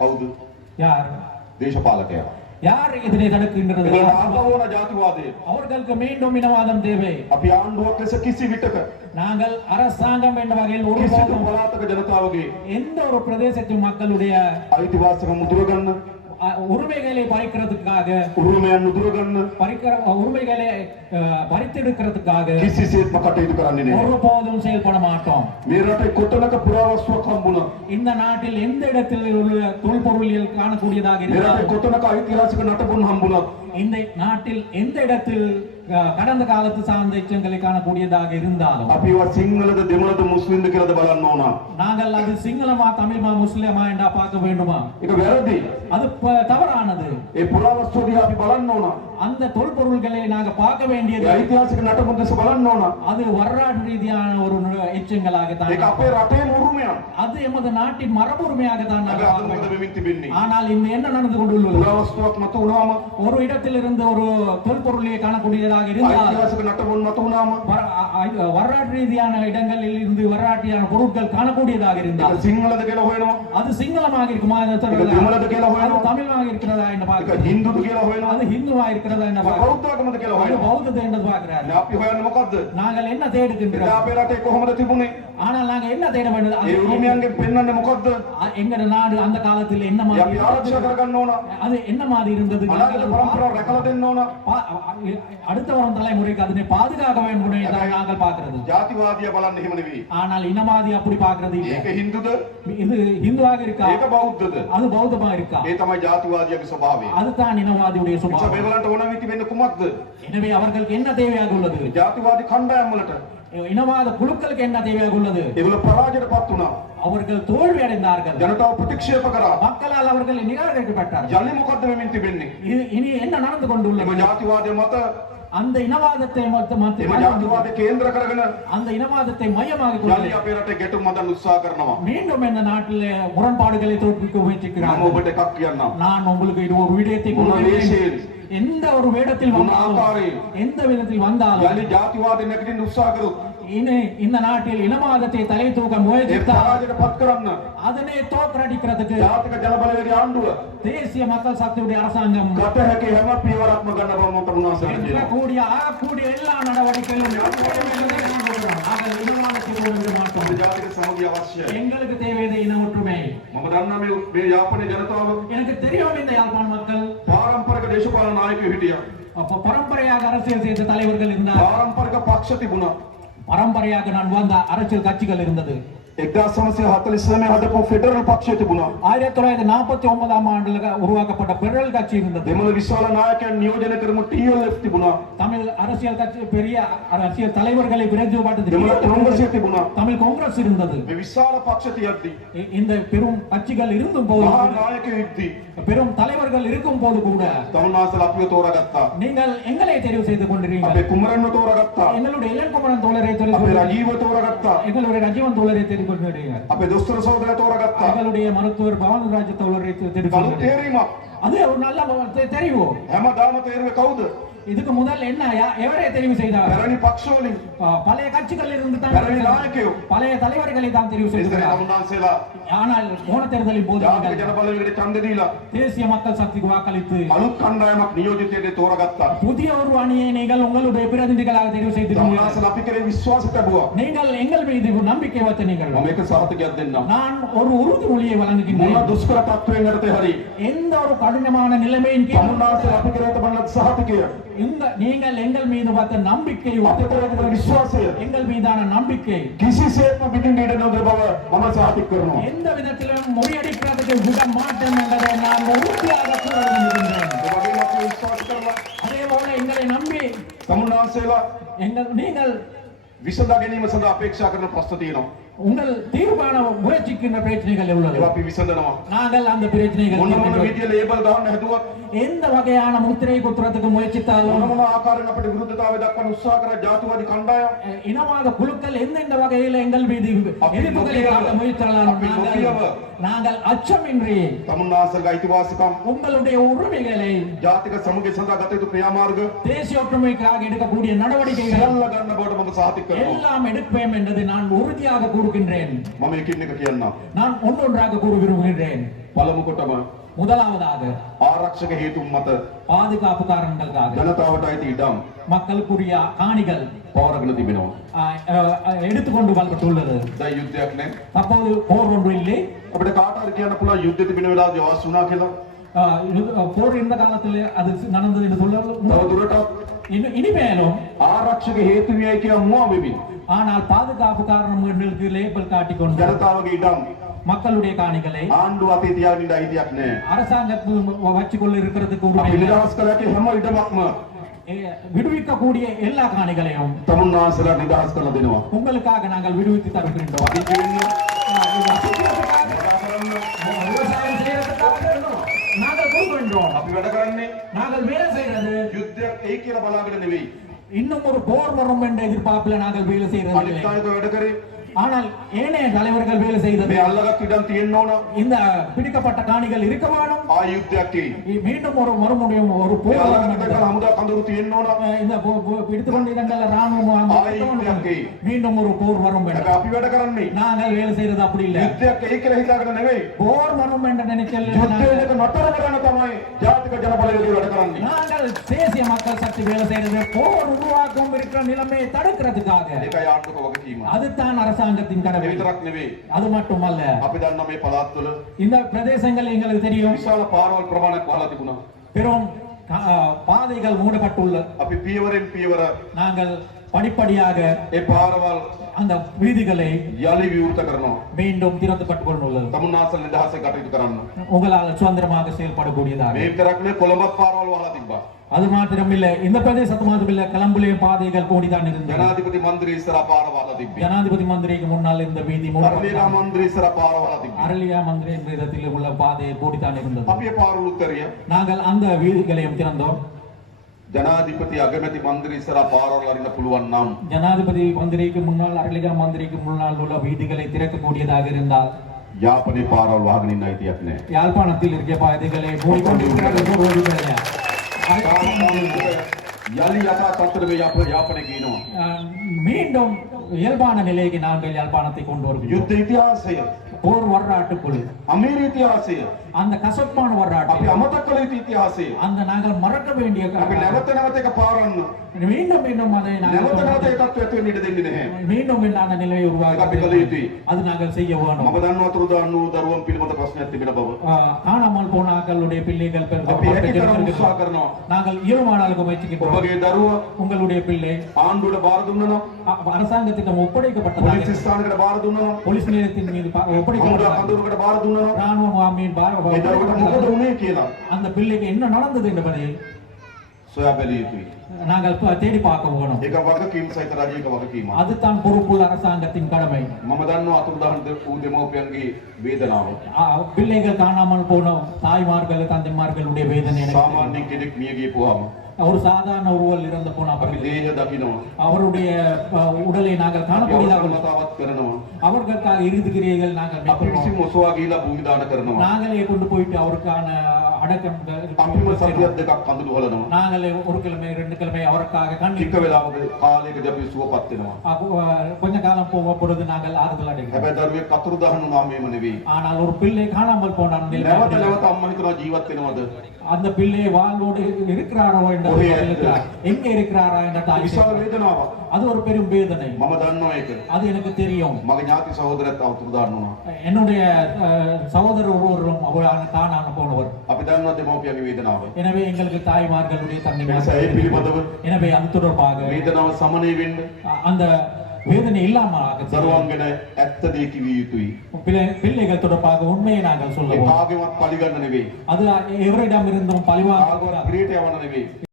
කවුද? யார் දේශපාලකයා. யார் இதனை தடுக்கின்றது? ආපවෝන ජාතිවාදය. அவர்களுக்கு மீண்டும் இனவாதம் தேவை. අපි ආණ්ඩුවක් ලෙස කිසි විටක நாங்கள் அரசாங்கம் என்ற வகையில் කිසිදු ஒருபோதும் පළාතක ජනතාවගේ எந்த ஒரு பிரதேசத்து மக்களுடைய අයිතිවාසිකම් මුදුර ගන්න, உரிமைகளை பறிக்கிறதுக்காக උරුමයන් මුදුර ගන්න பறிக்கிற உரிமைகளை பறித்தெடுக்கிறதுக்காக කිසිසේත්ම කටයුතු කරන්නේ නැහැ. ஒருபோதும் செயல்பட மாட்டோம். මේ රටේ කොතනක පුරාවස්තුවක් හම්බුණා, இந்த நாட்டில் எந்த இடத்தில் உள்ள தொல்பொருளியல் காணக்கூடியதாக මේ රටේ இருந்தாலும், කොතනක ඓතිහාසික නටබුන් හම්බුණත් இந்த நாட்டில் எந்த இடத்தில் கடந்த காலத்து சார்ந்த எச்சங்களை காணக்கூடியதாக இருந்தாலும், අපි ඒවා සිංහලද දෙමළද මුස්ලිම්ද කියලාද බලන්න ඕන. நாங்கள் அது சிங்களமா தமிழ்மா முஸ்லிமா என்றா பார்க்க வேண்டுமா? ඒක වැරදි. அது தவறானது. ඒ පුරාවස්තු දිහා අපි බලන්න ඕන. அந்த தொல்பொருள்களை நாங்க பார்க்க ඒ வேண்டியது ඓතිහාසික නටබුන් දැස බලන්න ඕන. அது வரலாற்று ரீதியான ஒரு எச்சங்களாக தான், ඒක අපේ රටේම උරුමයක්. அது எமது நாட்டின் மரபுரிமையாக தான் අපි நாங்கள் අද பார்க்க මොකද வேண்டும். වෙමින් තිබෙන්නේ? ஆனால் இந்த என்ன நடந்து கொண்டுள்ளது? පුරාවස්තුවක් මත වුණාම, ஒரு இடத்திலிருந்து ஒரு தொல்பொருளை காணக்கூடியதாக இருந்தால், ඓතිහාසික නටබුන් මත වුණාම வரலாற்று ரீதியான இடங்களில் இருந்து வரலாற்றியான பொருட்கள் காணக்கூடியதாக இருந்தால், ඒක සිංහලද කියලා හොයනවා. அது சிங்களமாக இருக்குமா என்று ඒක சொல்றது, දෙමළද කියලා அது හොයනවා. தமிழாக இருக்கிறதா என்று ඒක பார்க்கிறார், හින්දුද කියලා හොයනවා. அது ஹிந்துவா இருக்கிறதா என்று ඒක பார்க்கிறார், බෞද්ධකමද කියලා அது හොයනවා. பௌத்தது என்று பார்க்கிறார். දැන් අපි හොයන්නේ මොකද්ද? நாங்கள் என்ன එදා தேடுகின்றோம்? අපේ රටේ කොහොමද තිබුණේ? ஆனால் நாங்கள் என்ன தேட வேண்டும்? ඒ උරුමයන්ගෙන් පෙන්වන්නේ මොකද්ද? எங்கட நாடு அந்த காலத்தில் என்ன ඒ மாதிரி අපි ආරක්ෂා කරගන්න ඕන. அது என்ன மாதிரி இருந்தது? අනාගත පරම්පරාව රැකලා දෙන්න ඕන. அடுத்த வரும் தலைமுறைக்கு அதனை பாதுகாக்க வேண்டும் என்று நாங்கள் பார்க்கிறது. ජාතිවාදියා බලන්න එහෙම නෙවෙයි. ஆனால் இனவாதி அப்படி பார்க்கிறது இல்லை. ඒක හින්දුද? இது ஹிந்துவாக இருக்கா? ඒක බෞද්ධද? அது பௌத்தமா இருக்கா? ඒ තමයි ජාතිවාදියාගේ ස්වභාවය. அதுதான் இனவாதியுடைய ඒ சுபாவம். මේගොල්ලන්ට ඕන විදි වෙන්නේ කුමක්ද? எனவே அவர்களுக்கு என்ன தேவையாக உள்ளது? ජාතිවාදී කණ්ඩායම් වලට இனவாத குழுக்களுக்கு என்ன தேவையாக உள்ளது? ඒගොල්ලෝ පරාජයටපත් වුණා. அவர்கள் தோல்வி அடைந்தார்கள். ජනතාව ප්‍රතික්ෂේප කරා. மக்களால் அவர்கள் நிராகரிக்கப்பட்டார்கள். යන්නේ මොකද්ද වෙමින් තිබෙන්නේ? இனி என்ன நடந்து கொண்டுள்ளது? එම ජාතිවාදය මත அந்த இனவாதத்தை එම ජාතිවාදය කේන්ද්‍ර කරගෙන அந்த இனவாதத்தை மையமாக යලි கொண்டு අපේ රටේ ගැටුම් හදන්න උත්සාහ කරනවා. மீண்டும் இந்த நாட்டில் முரண்பாடுகளை தோற்பிக்க මම முயற்சிக்கிறார்கள். ඔබට එකක් කියන්නම්. நான் உங்களுக்கு இது ஒரு விடயத்தை මොන கூறுகிறேன். වේශයෙන් எந்த ஒரு வேடத்தில் මොන வந்தாலும், ආකාරයෙන් எந்த விதத்தில் வந்தாலும், යලි ජාතිවාදය නැගිටින්න උත්සාහ කරොත් இனி இந்த நாட்டில் இனவாதத்தை தலை தூக்க ඒ முயற்சித்தால் පරාජයටපත් කරන්න அதனை தோற்கடிக்கிறதுக்கு ජාතික ජනබලවේගයේ ආණ්ඩුව தேசிய மக்கள் சக்தியுடைய அரசாங்கம் ගත හැකි හැම පියවරක්ම ගන්න බව මම උන්වහන්සේට කියනවා. கூடிய ஆகக்கூடிய எல்லா நடவடிக்கைகளும் நாங்கள் இனவாதத்தை விட மாட்டோம். අපේ ජාතික සමගිය අවශ්‍යයි. எங்களுக்கு தேவையான இன ஒற்றுமை. මම දන්නා මේ යාපනයේ ජනතාව எனக்கு தெரியும் இந்த யாழ்ப்பாண மக்கள் පාරම්පරික දේශපාලන නායකයෝ හිටියා. அப்ப பரம்பரையாக அரசியல் செய்த தலைவர்கள் இருந்தார். පාරම්පරික පක්ෂ තිබුණා. பரம்பரையாக நான் வந்த அரசியல் கட்சிகள் இருந்தது. 1949 හදපු ෆෙඩරල් පක්ෂය තිබුණා. 1949ஆம் ஆண்டுல உருவாக்கப்பட்ட பெடரல் கட்சி இருந்தது. දෙමළ විශාල නායකයන් නියෝජනය කරමු TLF තිබුණා. தமிழ் அரசியல் கட்சி பெரிய அரசியல் தலைவர்களை விரைவுபடுத்தி දෙමළ කොංග්‍රසය තිබුණා. தமிழ் காங்கிரஸ் இருந்தது. මේ විශාල පක්ෂ තියද්දි இந்த பெரும் கட்சிகள் இருந்தும் போது, මහා නායකයෝ ඉද්දි பெரும் தலைவர்கள் இருக்கும் போது கூட තමුන්නාසල අපිව තෝරාගත්තා. நீங்கள் எங்களை தெரிவு செய்து கொண்டிருக்கிறீர்கள். අපේ කුමරන්ව තෝරාගත්තා. எங்களுடைய இளங்குமரன் தோழரை தெரிவு අපේ செய்து, රජීව තෝරාගත්තා. எங்களுடைய ரஜீவன் தோழரை தெரிவு கொண்டிருக்கிறீர்கள். අපේ දොස්තර සහෝදරයා තෝරාගත්තා. எங்களுடைய மருத்துவர் பவன்ராஜ் தோழரை தெரிவு කලු செய்து, තේරීමක්. அது ஒரு நல்ல தெரிவு. හැමදාම තේරුවේ කවුද? இதுக்கு முதல் என்ன எவரே தெரிவு செய்தார்? පැරණි පක්ෂ වලින් பழைய கட்சிகள் இருந்து தான் පැරණි නායකයෝ. பழைய தலைவர்களை தான் தெரிவு ඉතින් செய்தார். තමුන්නාසලා ஆனால் போன தேர்தலின் போது ජාතික நீங்கள் ජනබලවේගයට ඡන්ද දීලා தேசிய மக்கள் சக்திக்கு வாக்களித்து අලුත් කණ්ඩායමක් නියෝජිතයට තෝරාගත්තා. புதிய ஒரு அணியை நீங்கள் உங்களுடைய பிரதிநிதிகளாக தெரிவு செய்தீர்கள். තමුන්නාසලා අපි කරේ විශ්වාස ලැබුවා. நீங்கள் எங்கள் மீது நம்பிக்கை வைத்தீர்கள். මම එක සහතිකයක් දෙන්නම්. நான் ஒரு உறுதிமொழியை මොන வழங்குகின்றேன். දුෂ්කර තත්වයෙන් යටතේ හරි எந்த ஒரு கடினமான நிலைமையின் கீழ் තමුන්නාසලා අපි කරේ තබන සහතිකය இந்த நீங்கள் எங்கள் மீது வைத்த நம்பிக்கை, අපි කරේ තිබෙන විශ්වාසය எங்கள் மீதான நம்பிக்கை කිසිසේත්ම පිටින් ඉඩ නොදෙන බව මම සහතික කරනවා. எந்த விதத்திலும் முறியடிக்கிறதுக்கு விட மாட்டோம் என்பதை நான் உறுதியாக கூற விரும்புகின்றேன். ඒ වගේම අපි විශ්වාස කරනවා அதே போல எங்களை நம்பி තමුන්නාසලා நீங்கள் විසඳා ගැනීම සඳහා අපේක්ෂා කරන ප්‍රශ්න තියෙනවා. உங்கள் தீர்வான முயற்சிக்கின்ற பிரச்சனைகள் உள்ளது. ඒවා අපි විසඳනවා. நாங்கள் அந்த பிரச்சனைகள் මොන මොන தீர்க்கின்றோம். විදිය ලේබල් ගන්න හැදුවත් எந்த வகையான முத்திரை குத்துறதுக்கு முயற்சித்தாலும், මොන මොන ආකාරයෙන් අපිට විරුද්ධතාවය දක්වන්න උත්සාහ කරා ජාතිවාදී කණ්ඩායම් இனவாத குழுக்கள் எந்தெந்த வகையில் எங்கள் மீது எதிர்ப்புகளை காட்ட முயற்சித்தாலும் நாங்கள் அச்சமின்றி තමුන්නාසලගේ අයිතිවාසිකම් உங்களுடைய உரிமைகளை ජාතික සමගිය සඳහා ගත යුතු ක්‍රියාමාර්ග தேசிய ஒற்றுமைக்காக எடுக்கக்கூடிய நடவடிக்கைகள் සියල්ල ගන්න බවට මම සහතික කරනවා. எல்லாம் எடுப்பேன் என்பதை நான் உறுதியாக கூறுகின்றேன். මම එකින් එක කියන්නම්. நான் ஒன்றொன்றாக கூற விரும்புகின்றேன். පළමු කොටම முதலாவதாக ආරක්ෂක හේතුන් මත பாதுகாப்பு காரணங்களுக்காக ජනතාවට අයිති ඉඩම් மக்களுக்குரிய காணிகள் පවරගෙන තිබෙනවා. எடுத்துக்கொண்டு வரப்பட்டுள்ளது. දැන් යුද්ධයක් නැහැ. அப்போது போர் ஒன்று இல்லை. අපිට කාට හරි කියන්න පුළුවන් යුද්ධ තිබෙන වෙලාවදී අවශ්‍ය වුණා කියලා. போர் இருந்த காலத்தில் அது நடந்தது என்று சொல்ல තවදුරටත් இனிமேலும் ආරක්ෂක හේතු වියයි කියන මුවා වෙමින් ஆனால் பாதுகாப்பு காரணங்களுக்கு லேபிள் காட்டிக்கொண்டு ජනතාවගේ ඉඩම් மக்களுடைய காணிகளை ආණ්ඩුව අතේ තියාගෙන ඉඳ අයිතියක් නැහැ. அரசாங்கத்தில் வச்சுக்கொள்ள இருக்கிறதுக்கு අපි உரிமை இல்லை. නිදහස් කළ හැකි හැම ඉඩමක්ම விடுவிக்கக்கூடிய எல்லா காணிகளையும் තමුන්නාසලා නිදහස් කරලා දෙනවා. உங்களுக்காக நாங்கள் விடுவித்து தருகின்றோம். අපි කියන්නේ விவசாயம் செய்யறதுக்காக நாங்கள் கொடுக்கின்றோம். අපි වැඩ කරන්නේ நாங்கள் வேலை செய்யறது යුද්ධයක් එයි කියලා බලාගෙන නෙවෙයි. இன்னும் ஒரு போர் வரும் என்ற எதிர்பார்ப்பில் நாங்கள் வேலை செய்யறது අනිත් இல்லை. අයද වැඩ කරේ ஆனால் ஏனைய தலைவர்கள் வேலை செய்தது මේ අල්ලගත් ඉඩම් තියෙන්න ඕන. இந்த பிடிக்கப்பட்ட காணிகள் இருக்க வேணும். ආ යුද්ධයක් එයි. மீண்டும் ஒரு மறுபடியும் ஒரு මේ போர் வரும் අල්ලගත් என்று. එකල හමුදා කඳවුරු තියෙන්න ඕන. இந்த பிடித்துக் கொண்டிருக்கின்ற ராணுவம் மீண்டும் ஒரு போர் வரும் என்று. හැබැයි අපි වැඩ කරන්නේ நாங்கள் வேலை செய்யறது அப்படி இல்லை. යුද්ධයක් එයි කියලා හිතාගෙන නෙවෙයි. போர் வரும் என்ற நினைச்சல் යුද්ධයක නතර කරන තමයි ජාතික ජනබලවේගය වැඩ කරන්නේ. நாங்கள் தேசிய மக்கள் சக்தி வேலை செய்யறது போர் உருவாக்கும் இருக்கிற நிலைமையை தடுக்கிறதுக்காக. ඒකයි ආණ්ඩුවක වගකීම. அதுதான் அரசாங்கத்தின் ඒ கடமை. විතරක් නෙවෙයි. அது மட்டுமல்ல, අපි දන්නා මේ පළාත් වල இந்த பிரதேசங்கள் எங்களுக்கு தெரியும் විශාල පාරවල් ප්‍රමාණයක් වහලා තිබුණා. பெரும் பாதைகள் மூடப்பட்டுள்ள. අපි පියවරෙන් පියවර நாங்கள் படிப்படியாக ඒ පාරවල් அந்த வீதிகளை යලි විවෘත කරනවා. மீண்டும் திறந்துපත් கொண்டுள்ளது. තමුන්නාසල් නිදහසේ කටයුතු කරන්න. உங்களால் சுதந்திரமாக செயல்படக்கூடியதாக. මේ විතරක් නෙවෙයි කොළඹත් පාරවල් වහලා තිබ්බා. அது மாத்திரமில்லை, இந்த பிரதேசத்து மாத்திரமில்லை, கலம்புலே பாதைகள் கூடிதான் இருந்தது. ජනාධිපති මන්ත්‍රී ඉස්සරහා පාර වහලා තිබ්බේ. ஜனாதிபதி மந்திரிக்கு முன்னால் இந்த வீதி අරලියා මන්ත්‍රී ඉස්සරහා පාර වහලා තිබ්බේ. அரளியா மந்திரி என்ற இடத்தில் உள்ள பாதை கூடித்தான் இருந்தது. අපි ඒ පාරවල් උත්තරිය நாங்கள் அந்த வீதிகளையும் திறந்தோம். ජනාධිපති අගමැති මන්ත්‍රී ඉස්සරහා පාරවල් අරින්න පුළුවන් නම් ஜனாதிபதி மந்திரிக்கு முன்னால், அரளியா மந்திரிக்கு முன்னால் உள்ள வீதிகளை திறக்கக்கூடியதாக இருந்தால் යාපනයේ පාරවල් වහගෙන ඉන්න අයිතියක් නැහැ. யாழ்ப்பாணத்தில் இருக்கிற பாதைகளை மூடிக்கொண்டிருக்கிறார்கள் ஒரு வழியில. යලි යථා තත්ත්වෙ යාපනයේ කියනවා. மீண்டும் இயல்பான நிலைக்கு நாங்கள் யாழ்ப்பாணத்தை கொண்டு வருகிறோம். යුද්ධ ඉතිහාසය, போர் வரலாற்றுக்குள் අමීර ඉතිහාසය, அந்த கசப்பான අපි வரலாற்று, අමතක කළ යුතු ඉතිහාසය. அந்த நாங்கள் மறக்க வேண்டிய අපි නැවත නැවත එක පාරන්න மீண்டும் மீண்டும் அதை නැවත නැවත நாங்கள் ඒ තත්ත්වයට වෙන්න ඉඩ දෙන්නේ නැහැ. மீண்டும் அந்த நிலையை ඒක අපි உருவாக்க කළ යුතුයි. அது நாங்கள் செய்ய வேணும். මම දන්නවා අතුරුදහන් වූ දරුවන් පිළිබඳ ප්‍රශ්නයක් තිබෙන බව. காணாமல் போனாக்களுடைய பிள்ளைகள் අපි හැකි තරම් උත්සාහ කරනවා. நாங்கள் இயலுமான அளவுக்கு முயற்சிக்கின்றோம். ඔබගේ දරුවා உங்களுடைய பிள்ளை ආණ්ඩුවට බාර දුන්නා නම්, அரசாங்கத்திடம் ஒப்படைக்கப்பட்டதாக, පොලිස් ස්ථානකට බාර දුන්නා නම්, போலீஸ் நிலையத்தின் மீது හමුදා ஒப்படைக்கப்பட்டதாக, කඳවුරකට බාර දුන්නා නම් ராணுவ முகாமின் ඒ දරුවට මොකද වුනේ කියලා அந்த பிள்ளைக்கு என்ன நடந்தது என்பதை සොයා බැලිය යුතුයි. நாங்கள் தேடி பார்க்க வேணும். ඒක වගකීම් සහිත රජයක වගකීමක්. அதுதான் பொறுப்புள்ள அரசாங்கத்தின் கடமை. මම දන්නවා අතුරුදහන් වූ දෙමව්පියන්ගේ වේදනාව. பிள்ளைகள் காணாமல் போன தாய்மார்கள், தந்தைமார்களுடைய வேதனை எனக்கு தெரியும். සාමාන්‍ය කෙනෙක් මිය ගියපුවාම ஒரு சாதாரண ஒருவர் இறந்து போன අපි දේහ දකිනවා. அவருடைய உடலை நாங்கள் காணக்கூடியதாக මතාවත් කරනවා. அவர்களுக்காக இறுதி கிரியைகள் நாங்கள் අපි மேற்கொள்வோம். විසින් ඔසවා ගිහිලා භූමි දාන කරනවා. நாங்களே கொண்டு போயிட்டு அவருக்கான அடக்கம் අපිම සතියක් දෙකක් කඳුළු හොලනවා. நாங்களே ஒரு கிழமை 2 கிழமை அவருக்காக ටික கண்ணீர் වෙලාවක කාලයකදී අපි සුවපත් වෙනවා. கொஞ்ச காலம் போக பொழுது நாங்கள் ஆறுதல் அடைகிறோம். හැබැයි දරුවෙක් අතුරුදහන් වුණාම එහෙම නෙවෙයි. ஆனால் ஒரு பிள்ளை காணாமல் போனான் නැවත නැවත අම්මා හිතනවා ජීවත් වෙනවද? அந்த பிள்ளை வாழ்வோடு இருக்கிறாரோ என்ற எங்க இருக்கிறாரா என்ற தாய் විශාල වේදනාවක්. அது ஒரு பெரும் வேதனை. මම දන්නවා ඒක. அது எனக்கு தெரியும். මගේ ඥාති සහෝදරයත් අතුරුදහන් වුණා. என்னுடைய சகோதரர் ஒருவரும் அவரான காணாம போனவர். අපි දන්නවා දෙමව්පියන්ගේ වේදනාව. எனவே எங்களுக்கு தாய்மார்களுடைய ඒ නිසා ඒ தன்மை, පිළිබඳව எனவே அது தொடர்பாக වේදනාව සමනය වෙන්න அந்த வேதனை இல்லாம දරුවන් ගැන ඇත්ත දේ කිවිය යුතුයි. பிள்ளைகள் தொடர்பாக உண்மையை நாங்கள் ඒ சொல்லுவோம். කාගේවත් පරිගන්න නෙවෙයි. அது எவரிடம் இருந்தும் பழிவாங்க කාගේවත් පිළියට යවන්න නෙවෙයි.